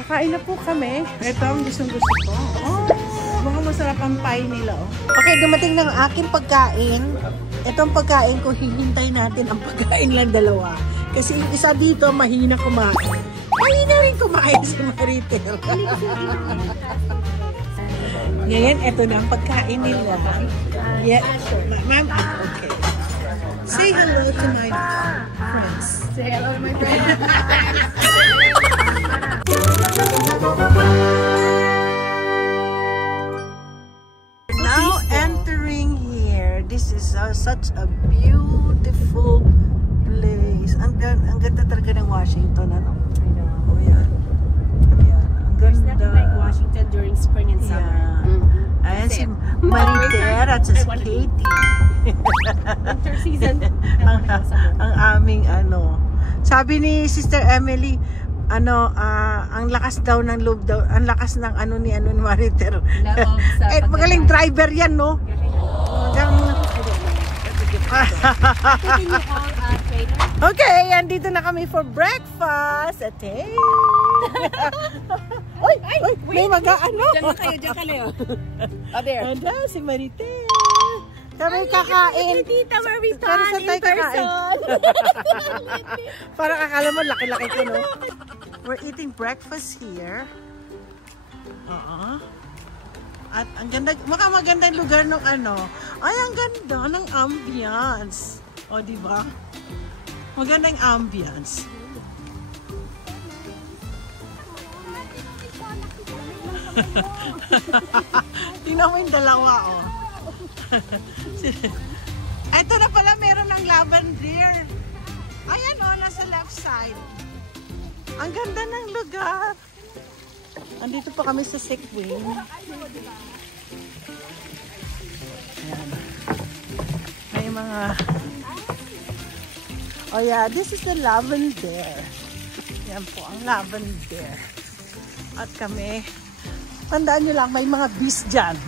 Kakain na po kami. Ito ang gustong-gusto ko. Oh, mukhang masarap ang pie nila. Oh. Okay, dumating ng aking pagkain. Ito ang pagkain ko. Hihintay natin ang pagkain lang dalawa. Kasi yung isa dito, mahina kumain. Mahina rin kumain si Maritel. Ngayon, ito na ang pagkain nila. Yeah. Ma'am, okay. Say hello to my friends. Say hello to my friends. Now entering here. This is such a beautiful place. Ang ganda talaga ng Washington, ano? I know. Oh, yan. Ayan. Ang There's ganda. nothing like Washington during spring and summer. Yeah. Ayan si Maritel at si Katie. Winter season. ang aming ano. Sabi ni Sister Emily, ano, ang lakas daw ng loob daw, ang lakas ng ano ni Maritel. Eh, magaling driver yan, no? Okay, andito na kami for breakfast. At hey! Uy, may mag-ano? Diyan kayo. Oh, there. Anda, si Maritel. Kami kakain. Tita Maritel Pero saan tayo in person. Parang akala mo, laki-laki ko, no? We're eating breakfast here. At ang ganda, magandang lugar ng ano. Ay, ang ganda ng ambience. O, diba? Magandang ambience. Tingnan mo yung dalawa, oh. Ito na pala, meron ng lavender. Ayan, oh, nasa left side. Ang ganda ng lugar. Andito pa kami sa sick wing. Ayan. May mga... Oh yeah, this is the lavender. Yan po ang lavender. At kami, tandaan nyo lang, may mga bees dyan.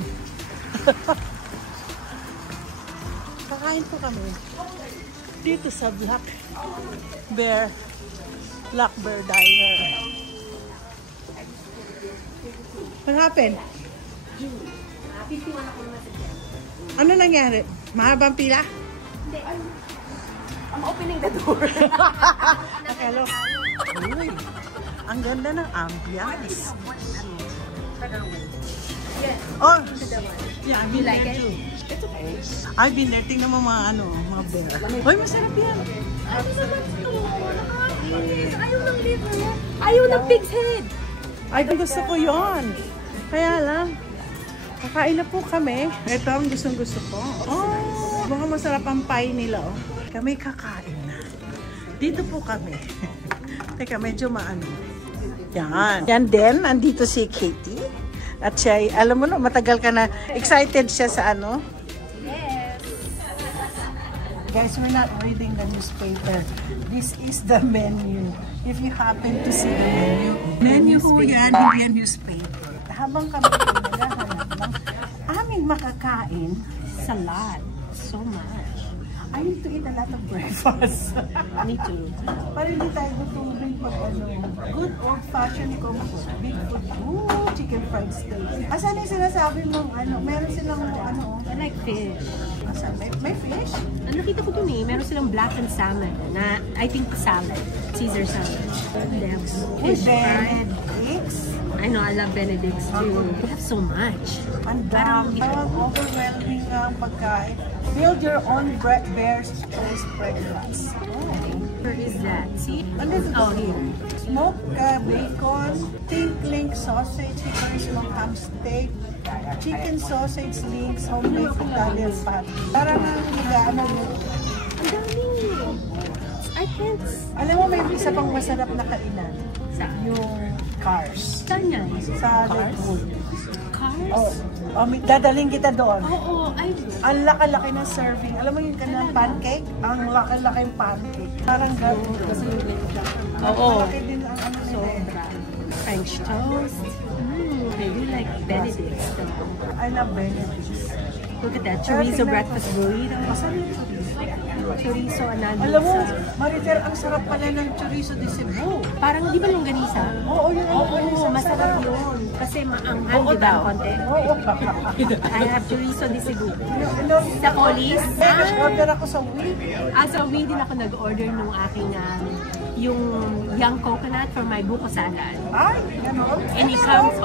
Kakain po kami dito sa Black Bear Diner. What happened? Ano nangyari? Mahabang pila? Hindi. I'm opening the door. Hello. Uy, ang ganda ng ambience. Oh, yeah, I've been there too. It's okay. I've been there. Tingnan mo mga mga bear. Uy, masarap yan. Ayaw ng liver. Ayaw ng pig's head. Ay, gusto ko yon. Kaya lang, kakain na po kami. Ito ang gustong-gusto ko. Oh, mukhang masarap ang pie nila. Oh. Kami kakain na. Dito po kami. Teka, medyo maano. Yan. Yan din, andito si Katie. At siya, alam mo no, matagal ka na. Excited siya sa ano? Yes. Guys, we're not reading the newspaper. This is the menu. If you happen to see the menu ho yan, hindi yan newspaper. Habang kami naghahanap ng aming makakain, salad. So much. I need to eat a lot of breakfast. Me too. Para hindi tayo gutumin pag ano. Good old-fashioned comfort. Big food. Ooh, chicken fried steak. Asan yung sinasabi mong ano? Meron silang ano? I like fish. Asan? May fish? Nakita ko dun eh. Meron silang blackened salmon na I think salad. Caesar salad. Fish fry. Benedict's. I know, I love Benedict's too. They have so much. Ang dami. Overwhelming ang pagkain. Build your own bear's toast breakfast. Where is that? See? Oh, here. Smoked bacon, pink link sausage, hickory smoked ham steak, chicken sausage links, homemade Italian patty. Parang higaan ng Ang dami. I can't. alam mo, may isa pang masarap na kainan. Saan? Yung cars. Saan yan? Sa Redwood. Cars? Dadaling kita doon. Oo, ay. Ang laki-laki ng serving. Alam mo yung kanang pancake? Ang laki-laki yung pancake. Parang gano'n. Kasi Oo. malaki din ang ano nila. Sobra. French toast. I really like Benedict's. I love Benedict's. Look at that. Chorizo breakfast burrito. Masarap yung chorizo. Chorizo ananisa. Alam mo, Maritel, ang sarap pala ng chorizo de Cebu. Parang di ba longganisa? Oo, yun ang longganisa. Kasi maanghang, di ba, konti? I have chorizo de Cebu. Sa Colis. Order ako sa Wii. Sa Wii din ako nag-order nung aking yung young coconut for my buko salad. Ay, gano'n? And it comes,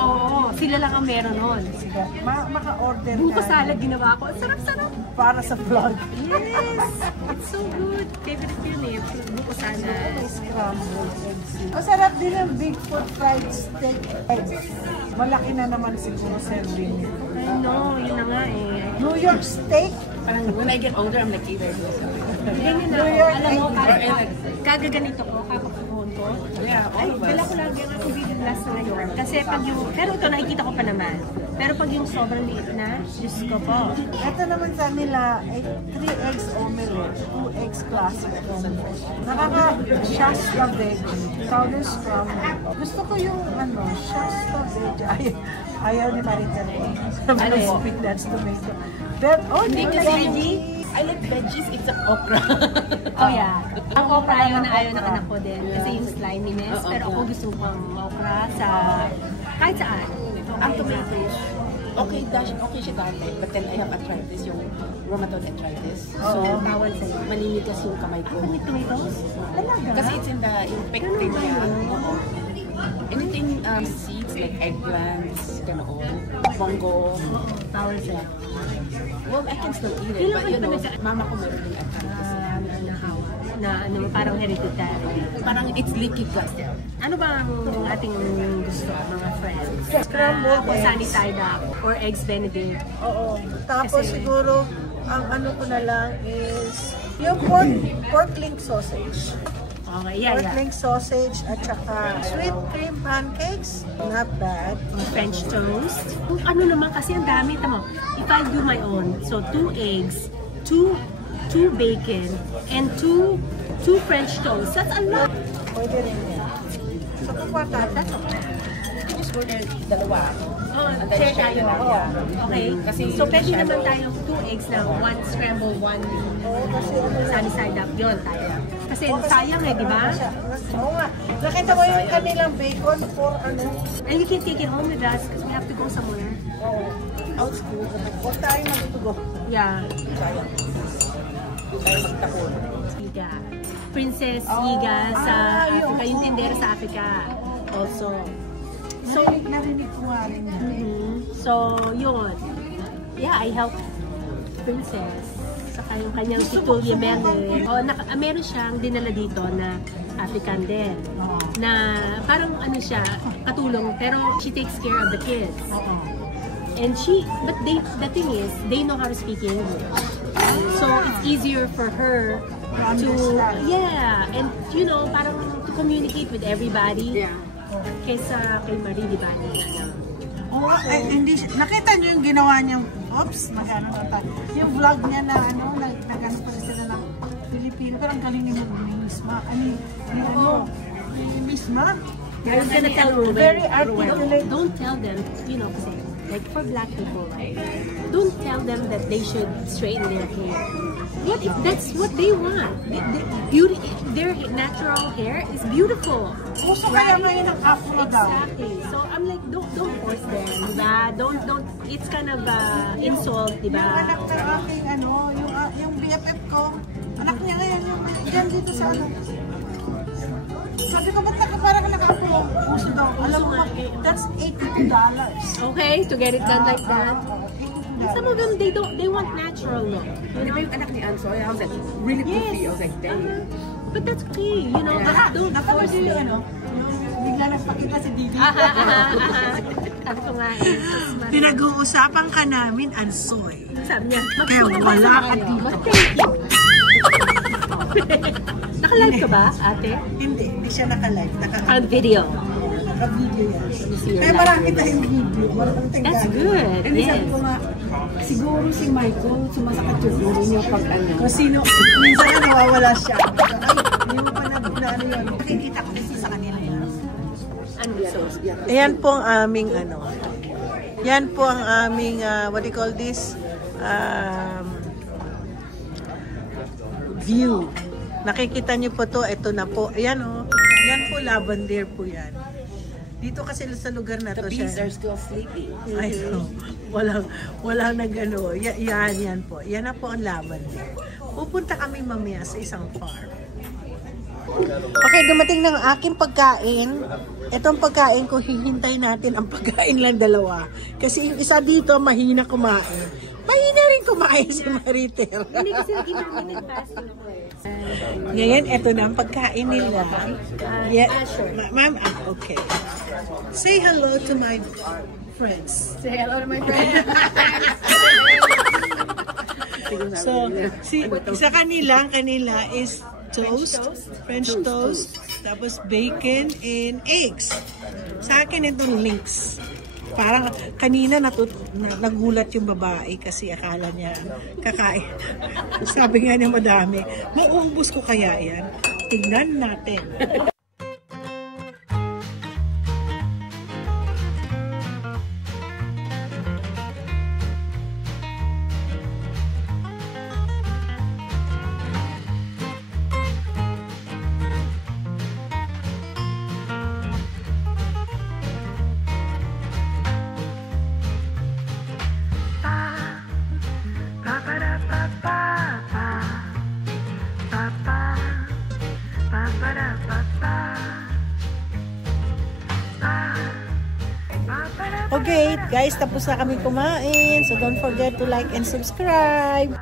sila lang ang meron nun. Sige, maka-order Buko ka. salad ginawa ko. Ang sarap-sarap. Para sa vlog. Yes! It's so good. Favorite yun eh. Buko salad. Scrambled eggs. Masarap din ang Bigfoot fried steak eggs. Malaki na naman siguro serving nito. I know, yun na nga eh. New York steak. Parang when I get older, I'm like either. Ganyan na ako. Alam mo, kagaganito ko, kakapuhon ko. Yeah, Ay, dala ko lagi ang aking video glass na ngayon. Kasi pag yung, pero ito nakikita ko pa naman. Pero pag yung sobrang liit na, Diyos ko po. Ito naman sa nila ay 3 eggs omelette, 2 eggs classic omelette. Nakaka-Shasta veggie, powder scramble. Gusto ko yung Shasta veggie. Ayaw ni Maritel. Sabi ng sweet that's tomato. But, Hindi ko veggie. I like veggies, it's an okra. Oh yeah. Ang okra ayaw ng anak ko din. Kasi yung sliminess. Pero ako gusto ko ang okra sa kahit saan. Ang tomatoes, okay siya dati. But then I have arthritis, yung rheumatoid arthritis. So, Bawal sa'yo. maninigas yung kamay ko. With tomatoes? Kasi it's in the pectin niya. Anything seeds like eggplants, ganoon, bongo. Bawal sa'yo. Well, I can still eat it, but you know, mama ko meron din arthritis. Nahawa. Na parang hereditary. Parang it's leaky gut. Ano ba ang ating gusto, mga friends? Scrambled Ako eggs. sunny side up or eggs benedict. Oo. Tapos Kasi- siguro, ang ano ko na lang is yung pork link sausage. Okay, yeah, Pork yeah. link sausage at saka sweet cream pancakes. Not bad. French toast. Kung ano naman kasi ang dami, tama. If I do my own, so 2 eggs, 2 bacon, and 2 French toast. That's a lot. Pwede rin yan. So, kukuha tayo. Just order dalawa. Oh, And then share share tayo. yeah. Okay. Kasi So, pwede shadow. naman tayo 2 eggs na 1 scramble, 1 sunny side up. Yun tayo. Kasi sayang eh, di ba? Oo nga. Nakita mo yung kanilang bacon for ano? And you can take it home with us because we have to go somewhere. Oo. Out school. Huwag tayo magtugo. Yeah. Tayo magtapon. Yiga. Princess Yiga sa Africa. Yung tindera sa Africa. Also. So, narinig ko nga rin yan. So, yun. Yeah, I helped Princess. Saka yung kanyang Titulia Melon. Meron siyang dinala dito na African din. Na parang ano siya, katulong. Pero she takes care of the kids. And the thing is, they know how to speak English. So, it's easier for her to, and you know, parang to communicate with everybody. Yeah. Kaysa kay Marie, di ba? Oo, hindi siya. Nakita niyo yung ginawa niyang, magano na tayo. Yung vlog niya na nagano pa rin sila ng Pilipino. Pero ang galing ni Misma. Ni Misma. I was gonna tell Ruben, Very articulate. don't tell them, you know, kasi, like for black people, right? Don't tell them that they should straighten their hair. What if that's what they want? Their natural hair is beautiful. Puso kaya ngayon ang afro daw. Exactly. So I'm like, don't force them, diba? Don't. It's kind of insult, Yung diba? anak ng aking yung BFF ko, anak niya ngayon yung dyan dito sa Sabi ko, ba't parang naka-afro? Puso daw. Alam mo, that's $82. Okay, to get it done like that. And some of them, they want natural look. Di ba yung anak ni Ansoy? I was like, really poofy. I was like, dang. But that's okay, you know. Don't force Napanood them. yung bigla nagpakita si Didi. Sabi ko nga eh. Pinag-uusapan ka namin, Ansoy. Sabi niya, Kaya wala ka dito. Thank you. Naka-live ka ba, ate? Hindi siya naka-live. On video. Naka-video yan. See your Kaya live. marami tayong video. Maraming tingnan. That's good. And Yes. sabi ko nga, siguro si Michael, sumasakit yung ulo niya pag ano. Kung sino, minsan na nawawala siya. Ay, hindi mo pa na ano yun. Nakikita ko kasi sa kanila yan. Ano so, Ayan po ang aming yan po ang aming, what do you call this? View. Nakikita niyo po to, ito na po. Ayan o. Yan po, lavender po yan. Dito kasi sa lugar na The to bees siya. are still sleeping. Ay, no. Walang nag-ano. Yan po. Yan na po ang laban niya. Pupunta kami mamaya sa isang farm. Okay, dumating ng aking pagkain. Itong pagkain ko, hihintay natin ang pagkain lang dalawa. Kasi yung isa dito, mahina kumain. Mahina rin kumain si Maritel. Hindi kasi ginamit ng fast food. Ngayon, ito na ang pagkain nila. Yeah, ma'am, okay. Say hello to my friends. Say hello to my friend. So, isa kanila is toast, French toast, tapos bacon and eggs. Sa akin itong links. Parang kanina nagulat yung babae kasi akala niya kakain. Sabi nga niya madami. Mauubos ko kaya yan? Tingnan natin. Okay, guys, tapos na kami kumain. So don't forget to like and subscribe.